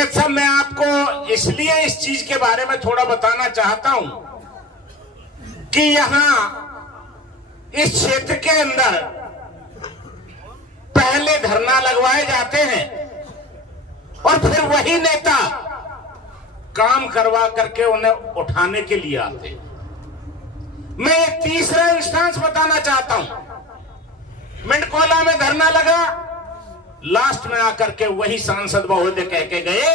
कैद साहब, मैं आपको इसलिए इस चीज के बारे में थोड़ा बताना चाहता हूं कि यहां इस क्षेत्र के अंदर पहले धरना लगवाए जाते हैं और फिर वही नेता काम करवा करके उन्हें उठाने के लिए आते हैं। मैं एक तीसरा इंस्टेंस बताना चाहता हूं। मिंडकोला में धरना लगा, लास्ट में आकर के वही सांसद महोदय कह के गए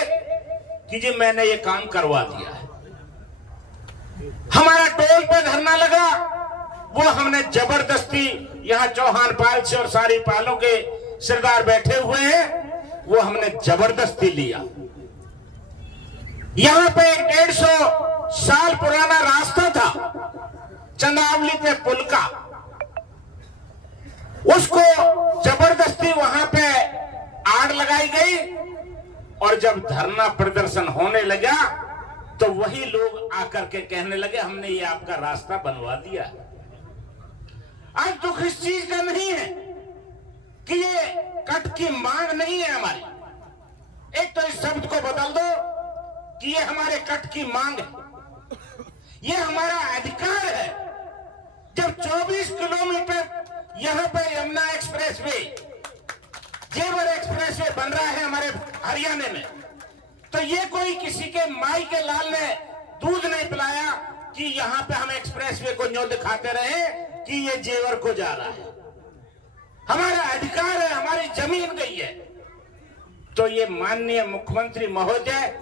कि जी मैंने ये काम करवा दिया है। हमारा टोल पे धरना लगा, वो हमने जबरदस्ती, यहां चौहान पाल से और सारी पालों के सरदार बैठे हुए हैं, वो हमने जबरदस्ती लिया। यहां पे 150 साल पुराना रास्ता था चंद्रावली पे पुल का, उसको जबरदस्ती वहां पे आड़ लगाई गई और जब धरना प्रदर्शन होने लगा तो वही लोग आकर के कहने लगे हमने ये आपका रास्ता बनवा दिया। आज दुख इस चीज का नहीं है कि ये कट की मांग नहीं है हमारी। एक तो इस शब्द को बदल दो कि ये हमारे कट की मांग है, ये हमारा अधिकार है। जब 24 किलोमीटर यहां पे यमुना एक्सप्रेसवे, जेवर एक्सप्रेसवे बन रहा है हमारे हरियाणा में, तो ये कोई किसी के माई के लाल ने दूध नहीं पिलाया कि यहां पे हम एक्सप्रेसवे को न्यों दिखाते रहे कि ये जेवर को जा रहा है। हमारा अधिकार है, हमारी जमीन गई है। तो ये माननीय मुख्यमंत्री महोदय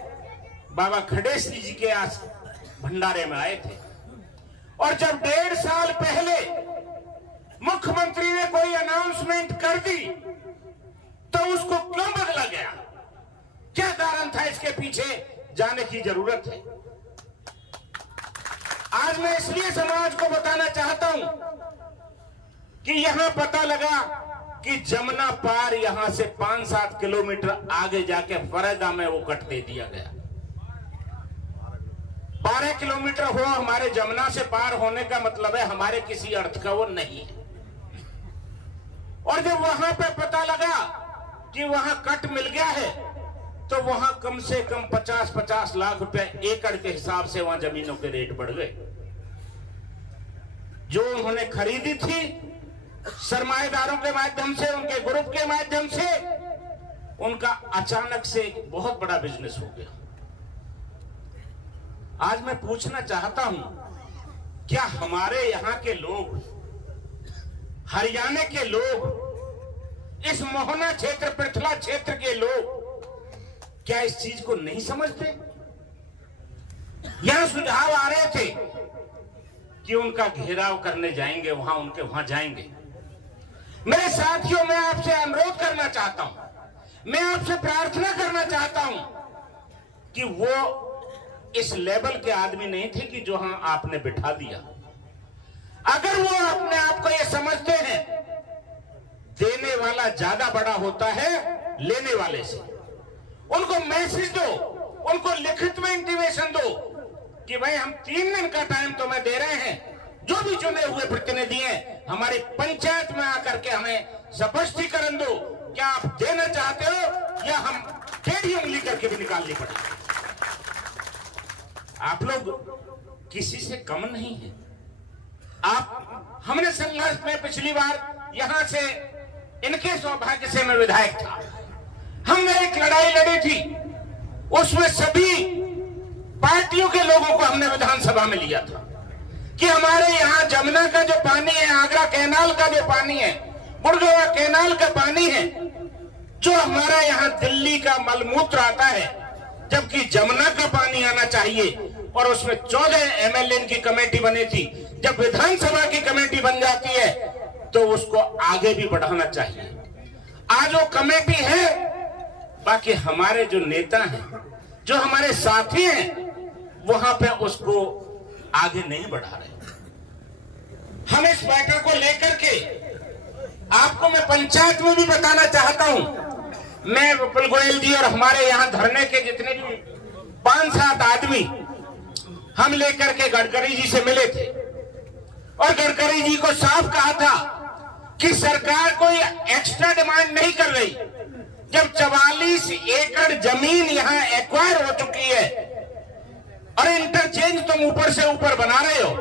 बाबा खड़ेसी जी के आस भंडारे में आए थे और जब 1.5 साल पहले मुख्यमंत्री ने कोई अनाउंसमेंट कर दी तो उसको क्यों बदला गया? क्या कारण था इसके पीछे? जाने की जरूरत है। आज मैं इसलिए समाज को बताना चाहता हूं कि यहां पता लगा कि जमुना पार यहां से 5-7 किलोमीटर आगे जाके फरेदा में वो कट दे दिया गया। 12 किलोमीटर हुआ हमारे जमुना से पार होने का मतलब है हमारे किसी अर्थ का वो नहीं है। और जब वहां पे पता लगा कि वहां कट मिल गया है तो वहां कम से कम 50-50 लाख रुपए एकड़ के हिसाब से वहां जमीनों के रेट बढ़ गए। जो उन्होंने खरीदी थी सरमाएदारों के माध्यम से, उनके ग्रुप के माध्यम से, उनका अचानक से बहुत बड़ा बिजनेस हो गया। आज मैं पूछना चाहता हूं, क्या हमारे यहां के लोग, हरियाणा के लोग, इस मोहना क्षेत्र, पृथला क्षेत्र के लोग क्या इस चीज को नहीं समझते? यहां सुझाव आ रहे थे कि उनका घेराव करने जाएंगे, वहां जाएंगे। मेरे साथियों, मैं आपसे अनुरोध करना चाहता हूं, मैं आपसे प्रार्थना करना चाहता हूं कि वो इस लेवल के आदमी नहीं थे कि जो आपने बिठा दिया। अगर वो अपने आप को ये समझते हैं देने वाला ज्यादा बड़ा होता है लेने वाले से, उनको मैसेज दो, उनको लिखित में इंटीमेशन दो कि भाई हम 3 दिन का टाइम तुम्हें दे रहे हैं, जो भी चुने हुए प्रतिनिधि हैं हमारी पंचायत में आकर के हमें स्पष्टीकरण दो, क्या आप देना चाहते हो या हम टेढ़ी उंगली करके भी निकालनी पड़ेगी। आप लोग किसी से कम नहीं है। हमने संघर्ष में पिछली बार यहां से, इनके सौभाग्य से मैं विधायक था, हमने एक लड़ाई लड़ी थी, उसमें सभी पार्टियों के लोगों को हमने विधानसभा में लिया था कि हमारे यहाँ जमुना का जो पानी है, आगरा कैनाल का जो पानी है, बुरगवा कैनाल का पानी है, जो हमारा यहाँ दिल्ली का मलमूत्र आता है, जबकि जमुना का पानी आना चाहिए। और उसमें 14 MLA की कमेटी बनी थी। जब विधानसभा की कमेटी बन जाती है तो उसको आगे भी बढ़ाना चाहिए। आज वो कमेटी है, बाकी हमारे जो नेता हैं, जो हमारे साथी हैं, वहां पे उसको आगे नहीं बढ़ा रहे। हम इस मैटर को लेकर के आपको मैं पंचायत में भी बताना चाहता हूं। मैं विपुल गोयल जी और हमारे यहां धरने के जितने भी 5-7 आदमी हम लेकर के गडकरी जी से मिले थे और गडकरी जी को साफ कहा था कि सरकार कोई एक्स्ट्रा डिमांड नहीं कर रही। जब 44 एकड़ जमीन यहां एक्वायर हो चुकी है और इंटरचेंज तुम ऊपर से ऊपर बना रहे हो,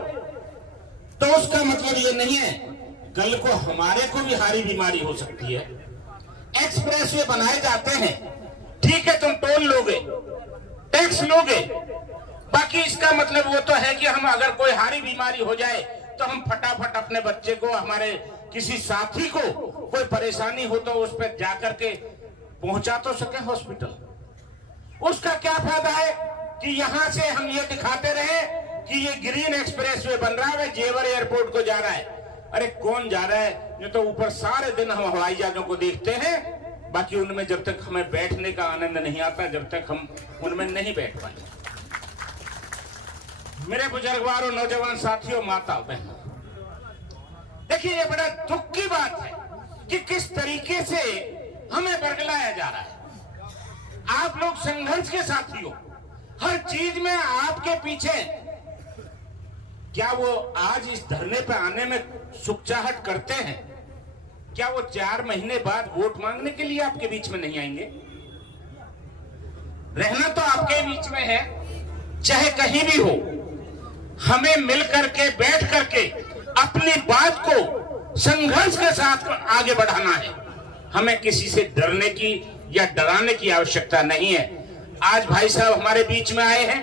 तो उसका मतलब ये नहीं है कल को हमारे को भी हारी बीमारी हो सकती है। एक्सप्रेसवे बनाए जाते हैं, ठीक है, तुम टोल लोगे, टैक्स लोगे, बाकी इसका मतलब वो तो है कि हम अगर कोई हारी बीमारी हो जाए तो हम फटाफट अपने बच्चे को, हमारे किसी साथी को कोई परेशानी हो तो उस पर जाकर के पहुंचा तो सके हॉस्पिटल। उसका क्या फायदा है कि यहां से हम ये दिखाते रहे कि ये ग्रीन एक्सप्रेसवे बन रहा है, जेवर एयरपोर्ट को जा रहा है। अरे कौन जा रहा है? ये तो ऊपर सारे दिन हम हवाई जहाजों को देखते हैं, बाकी उनमें जब तक हमें बैठने का आनंद नहीं आता, जब तक हम उनमें नहीं बैठ पाए। मेरे बुजुर्गवारों, नौजवान साथियों, माता बहनों, देखिए ये बड़ा दुख की बात है कि किस तरीके से हमें बरगलाया जा रहा है। आप लोग संघर्ष के साथी हो, हर चीज में आपके पीछे। क्या वो आज इस धरने पे आने में सुखचाहट करते हैं? क्या वो 4 महीने बाद वोट मांगने के लिए आपके बीच में नहीं आएंगे? रहना तो आपके बीच में है, चाहे कहीं भी हो। हमें मिल करके, बैठ करके अपनी बात को संघर्ष के साथ आगे बढ़ाना है। हमें किसी से डरने की या डराने की आवश्यकता नहीं है। आज भाई साहब हमारे बीच में आए हैं,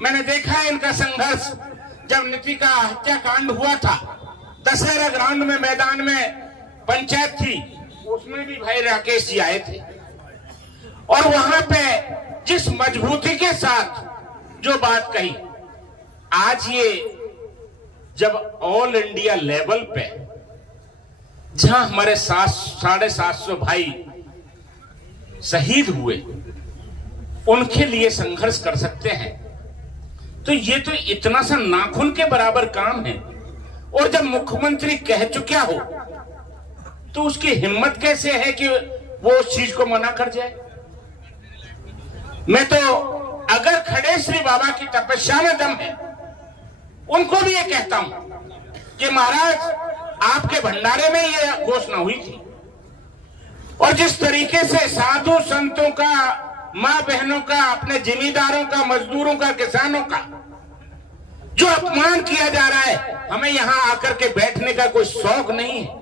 मैंने देखा है इनका संघर्ष। जब नीति का हत्याकांड हुआ था, दशहरा ग्राउंड में, मैदान में पंचायत थी, उसमें भी भाई राकेश जी आए थे और वहां पे जिस मजबूती के साथ जो बात कही, आज ये जब ऑल इंडिया लेवल पे जहां हमारे 750 भाई शहीद हुए, उनके लिए संघर्ष कर सकते हैं, तो ये तो इतना सा नाखून के बराबर काम है। और जब मुख्यमंत्री कह चुका हो तो उसकी हिम्मत कैसे है कि वो उस चीज को मना कर जाए? मैं तो अगर खड़े श्री बाबा की तपस्या में दम है, उनको भी ये कहता हूं कि महाराज आपके भंडारे में ये घोषणा हुई थी, और जिस तरीके से साधु संतों का, मां बहनों का, अपने जिम्मेदारों का, मजदूरों का, किसानों का जो अपमान किया जा रहा है, हमें यहां आकर के बैठने का कोई शौक नहीं है।